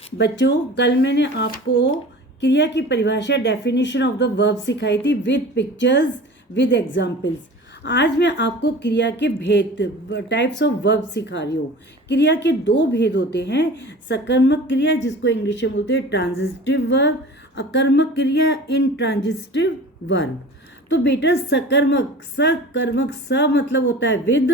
बच्चों, कल मैंने आपको क्रिया की परिभाषा डेफिनेशन ऑफ द वर्ब सिखाई थी विद पिक्चर्स विद एग्जाम्पल्स। आज मैं आपको क्रिया के भेद टाइप्स ऑफ वर्ब सिखा रही हूँ। क्रिया के दो भेद होते हैं, सकर्मक क्रिया जिसको इंग्लिश में बोलते हैं ट्रांजिटिव वर्ब, अकर्मक क्रिया इंट्रांजिटिव वर्ब। तो बेटा सकर्मक, सकर्मक स मतलब होता है विद,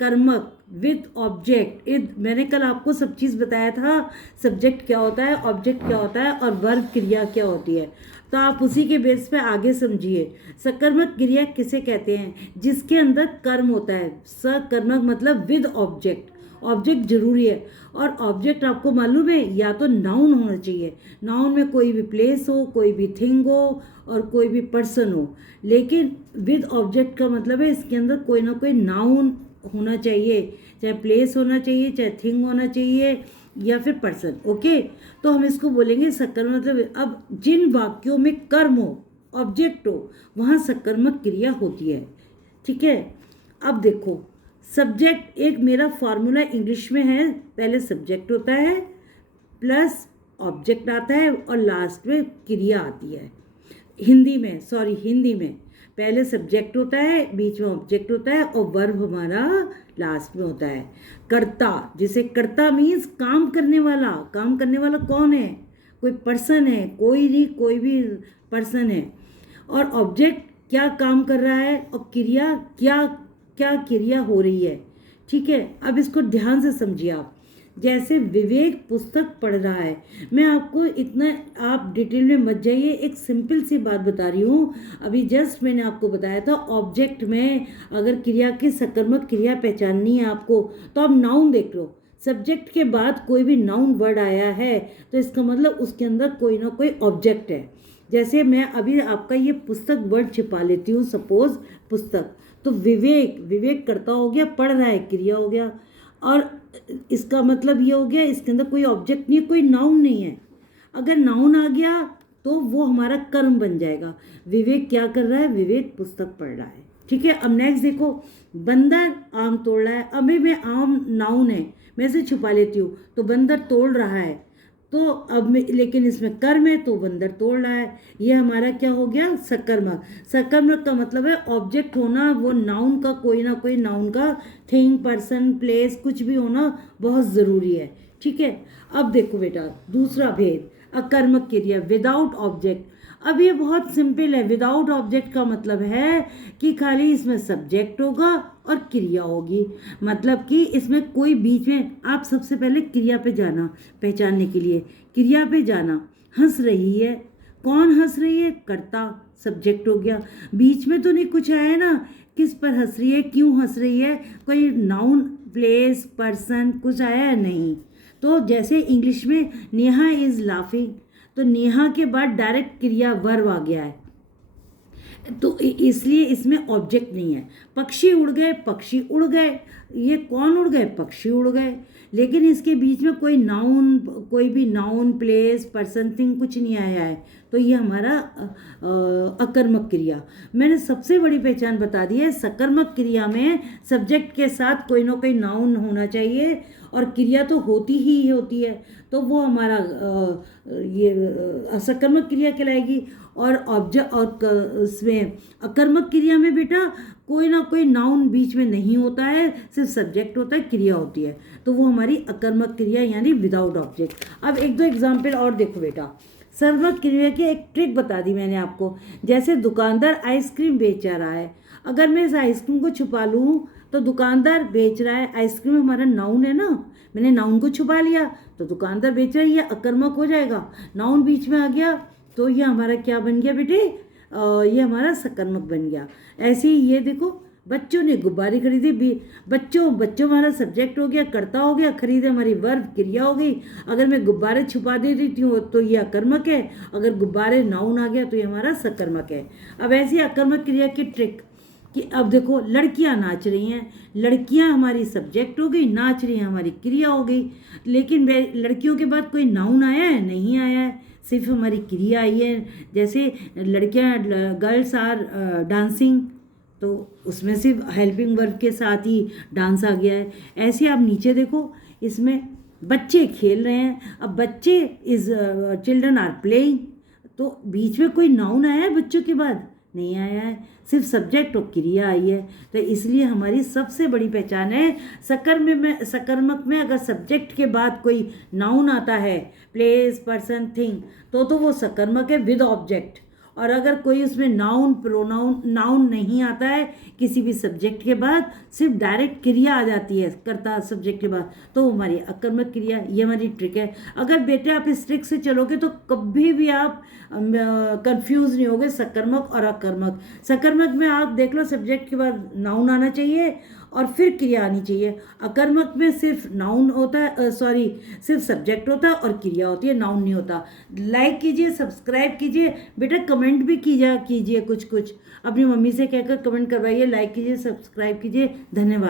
कर्मक विद ऑब्जेक्ट इद। मैंने कल आपको सब चीज़ बताया था, सब्जेक्ट क्या होता है, ऑब्जेक्ट क्या होता है और वर्ब क्रिया क्या होती है। तो आप उसी के बेस पे आगे समझिए। सकर्मक क्रिया किसे कहते हैं? जिसके अंदर कर्म होता है। सकर्मक मतलब विद ऑब्जेक्ट, ऑब्जेक्ट जरूरी है। और ऑब्जेक्ट आपको मालूम है, या तो नाउन होना चाहिए, नाउन में कोई भी प्लेस हो, कोई भी थिंग हो और कोई भी पर्सन हो। लेकिन विद ऑब्जेक्ट का मतलब है इसके अंदर कोई ना कोई नाउन होना चाहिए, चाहे प्लेस होना चाहिए, चाहे थिंग होना चाहिए या फिर पर्सन। ओके, तो हम इसको बोलेंगे सकर्मक मतलब अब जिन वाक्यों में कर्म हो, ऑब्जेक्ट हो, वहाँ सकर्मक क्रिया होती है। ठीक है, अब देखो सब्जेक्ट, एक मेरा फॉर्मूला इंग्लिश में है, पहले सब्जेक्ट होता है प्लस ऑब्जेक्ट आता है और लास्ट में क्रिया आती है। हिंदी में पहले सब्जेक्ट होता है, बीच में ऑब्जेक्ट होता है और वर्ब हमारा लास्ट में होता है। कर्ता, जिसे कर्ता मीन्स काम करने वाला। काम करने वाला कौन है? कोई पर्सन है, कोई नहीं, कोई भी पर्सन है। और ऑब्जेक्ट क्या काम कर रहा है और क्रिया क्या क्या क्रिया हो रही है। ठीक है, अब इसको ध्यान से समझिए आप। जैसे विवेक पुस्तक पढ़ रहा है, मैं आपको इतना, आप डिटेल में मत जाइए, एक सिंपल सी बात बता रही हूँ। अभी जस्ट मैंने आपको बताया था ऑब्जेक्ट में अगर क्रिया की सकर्मक क्रिया पहचाननी है आपको, तो आप नाउन देख लो। सब्जेक्ट के बाद कोई भी नाउन वर्ड आया है तो इसका मतलब उसके अंदर कोई ना कोई ऑब्जेक्ट है। जैसे मैं अभी आपका ये पुस्तक वर्ड छिपा लेती हूँ, सपोज पुस्तक, तो विवेक, विवेक करता हो गया, पढ़ रहा है क्रिया हो गया। और इसका मतलब ये हो गया इसके अंदर कोई ऑब्जेक्ट नहीं है, कोई नाउन नहीं है। अगर नाउन आ गया तो वो हमारा कर्म बन जाएगा। विवेक क्या कर रहा है? विवेक पुस्तक पढ़ रहा है। ठीक है, अब नेक्स्ट देखो, बंदर आम तोड़ रहा है। अभी मैं आम नाउन है, मैं इसे छुपा लेती हूँ, तो बंदर तोड़ रहा है, तो अब लेकिन इसमें कर्म है तो बंदर तोड़ रहा है। ये हमारा क्या हो गया? सकर्मक। सकर्मक का मतलब है ऑब्जेक्ट होना, वो नाउन का कोई ना कोई नाउन का, थिंग, पर्सन, प्लेस, कुछ भी होना बहुत ज़रूरी है। ठीक है, अब देखो बेटा दूसरा भेद, अकर्मक क्रिया विदाउट ऑब्जेक्ट। अब ये बहुत सिंपल है। विदाउट ऑब्जेक्ट का मतलब है कि खाली इसमें सब्जेक्ट होगा और क्रिया होगी, मतलब कि इसमें कोई बीच में, आप सबसे पहले क्रिया पे जाना पहचानने के लिए, क्रिया पे जाना। हंस रही है, कौन हंस रही है? कर्ता, सब्जेक्ट हो गया। बीच में तो नहीं कुछ आया ना, किस पर हंस रही है, क्यों हंस रही है, कोई नाउन, प्लेस, पर्सन कुछ आया है? नहीं। तो जैसे इंग्लिश में नेहा इज लाफिंग, तो नेहा के बाद डायरेक्ट क्रिया वर्ब आ गया है, तो इसलिए इसमें ऑब्जेक्ट नहीं है। पक्षी उड़ गए, पक्षी उड़ गए, ये कौन उड़ गए? पक्षी उड़ गए। लेकिन इसके बीच में कोई नाउन, कोई भी नाउन, प्लेस, पर्सन, थिंग कुछ नहीं आया है, तो ये हमारा अकर्मक क्रिया। मैंने सबसे बड़ी पहचान बता दी है। सकर्मक क्रिया में सब्जेक्ट के साथ कोई ना कोई नाउन होना चाहिए और क्रिया तो होती ही होती है, तो वो हमारा ये सकर्मक क्रिया कहलाएगी। और ऑब्जेक्ट और इसमें अकर्मक क्रिया में बेटा कोई ना कोई नाउन बीच में नहीं होता है, सिर्फ सब्जेक्ट होता है, क्रिया होती है, तो वो हमारी अकर्मक क्रिया यानी विदाउट ऑब्जेक्ट। अब एक दो एग्जाम्पल और देखो बेटा। सर्वक क्रिया की एक ट्रिक बता दी मैंने आपको। जैसे दुकानदार आइसक्रीम बेच रहा है, अगर मैं इस आइसक्रीम को छुपा लूँ तो दुकानदार बेच रहा है, आइसक्रीम हमारा नाउन है ना, मैंने नाउन को छुपा लिया तो दुकानदार बेच रहा है, ये अकर्मक हो जाएगा। नाउन बीच में आ गया तो ये हमारा क्या बन गया बेटे? ये हमारा सकर्मक बन गया। ऐसे ही ये देखो, बच्चों ने गुब्बारे खरीदे, बच्चों हमारा सब्जेक्ट हो गया, कर्ता हो गया, खरीदे हमारी वर्ब क्रिया हो गई। अगर मैं गुब्बारे छुपा दे देती हूँ तो ये अकर्मक है, अगर गुब्बारे नाउन आ गया तो ये हमारा सकर्मक है। अब ऐसी अकर्मक क्रिया की ट्रिक कि अब देखो लड़कियां नाच रही हैं, लड़कियां हमारी सब्जेक्ट हो गई, नाच रही हैं हमारी क्रिया हो गई। लेकिन लड़कियों के बाद कोई नाउन आया है? नहीं आया है, सिर्फ हमारी क्रिया आई है। जैसे लड़कियां, गर्ल्स आर डांसिंग, तो उसमें सिर्फ हेल्पिंग वर्ब के साथ ही डांस आ गया है। ऐसे आप नीचे देखो, इसमें बच्चे खेल रहे हैं। अब बच्चे इज चिल्ड्रन आर प्लेइंग, तो बीच में कोई नाउन आया है बच्चों के बाद? नहीं आया है, सिर्फ सब्जेक्ट और क्रिया आई है। तो इसलिए हमारी सबसे बड़ी पहचान है सकर्मक में अगर सब्जेक्ट के बाद कोई नाउन आता है, प्लेस, पर्सन, थिंग, तो वो सकर्मक है विद ऑब्जेक्ट। और अगर कोई उसमें नाउन, प्रोनाउन, नाउन नहीं आता है किसी भी सब्जेक्ट के बाद, सिर्फ डायरेक्ट क्रिया आ जाती है कर्ता सब्जेक्ट के बाद, तो वो हमारी अकर्मक क्रिया। ये हमारी ट्रिक है। अगर बेटे आप इस ट्रिक से चलोगे तो कभी भी आप कंफ्यूज नहीं होगे सकर्मक और अकर्मक। सकर्मक में आप देख लो सब्जेक्ट के बाद नाउन आना चाहिए और फिर क्रिया आनी चाहिए। अकर्मक में सिर्फ नाउन होता है, सिर्फ सब्जेक्ट होता है और क्रिया होती है, नाउन नहीं होता। लाइक कीजिए, सब्सक्राइब कीजिए, बेटा कमेंट भी कीजिए कुछ कुछ अपनी मम्मी से कहकर कमेंट करवाइए। लाइक कीजिए, सब्सक्राइब कीजिए। धन्यवाद।